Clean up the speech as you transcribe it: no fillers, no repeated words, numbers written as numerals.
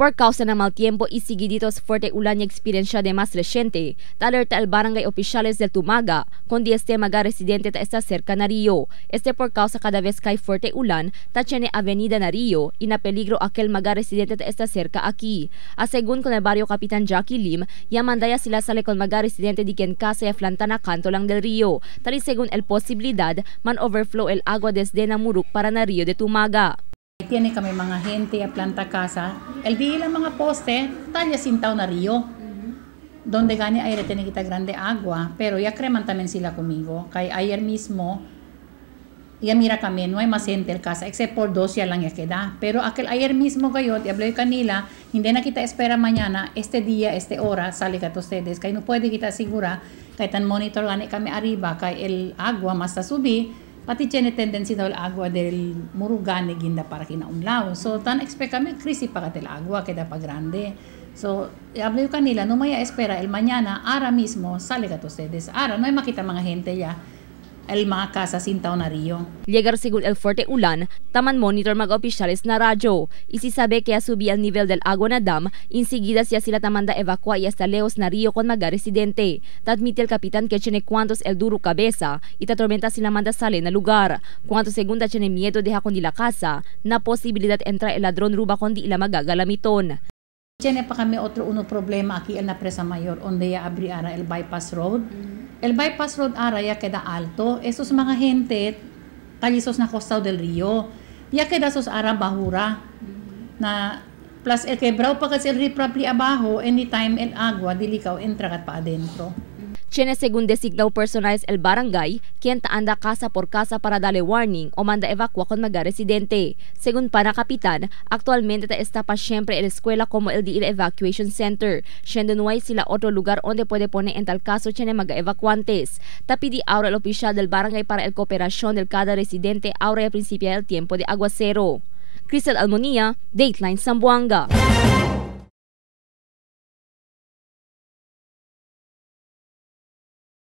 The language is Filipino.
Por causa ng mal tiempo y seguiditos fuerte ulan y experiencia de más reciente, alerta al barangay oficiales del Tumaga, kundi este mga residente ta está cerca na Rio. Este por causa cada vez que hay fuerte ulan, ta tiene avenida na Rio, y na peligro aquel mga residente ta está cerca aquí. Asegun con el barrio Kapitan Jackie Lim, yamandaya sila sale con mga residente di quien casa y aflantana canto lang del Rio. Tali según el posibilidad, man overflow el agua desde Namuruk para na Rio de Tumaga. Tiene kami mga gente a planta casa. El día lang mga poste, talya sintaw na Rio. Donde gani ayer tiene kita grande agua, pero ya creman también sila conmigo. Kay ayer mismo, ya mira kami, no hay más gente el casa, except por 2 ya lang ya queda. Pero aquel ayer mismo gayot, y hablé kanila, hindi na kita espera mañana, este día, este hora, sale ka to ustedes. Kay no puede kita sigura, kay tan monitor gani kami arriba, kay el agua mas subi. Pati tiene tendency daw el agua del murugane ginda para kinaunlaw. So, tan expect kami, krisi pa katil agua, queda pa grande. So, hablé ko kanila, no maya espera, el mañana, ara mismo, sale ka to ustedes. Ara, no hay makita mga gente ya, el mga casa sintaw na Rio. Llegar según el fuerte ulan, taman monitor mga opisyales na radyo. Isisabe kaya subi al nivel del agua na dam, inseguida siya sila tamanda evacua y hasta leos na Rio con mga residente. Tadmite el kapitan que tiene cuantos el duro cabeza, itatormenta sila manda sale na lugar. Cuanto segunda tiene miedo deja con la casa, na posibilidad entra el ladrón ruba con di ila magagalamiton. Tiene pa kami otro problema aquí en la Presa Mayor, donde ya abri ara el bypass road. El bypass road ara ya queda alto. Esos mga gente, talisos na costado del río, ya queda sos ara bahura. Na, plus el quebrao pa kasi el riprapli abajo, anytime el agua, dilikaw, entra kat pa adentro. Tiene según designaw personales el barangay, quien anda casa por casa para darle warning o manda evacua con mga residente. Según pana kapitan, actualmente está pa siempre el escuela como el DIL Evacuation Center. Siendo no hay sila otro lugar donde puede poner en tal caso tiene mga evacuantes. Tapidi ahora el oficial del barangay para el cooperación del cada residente ahora a principio del tiempo de aguacero. Cristel Almonía, Dateline Zamboanga.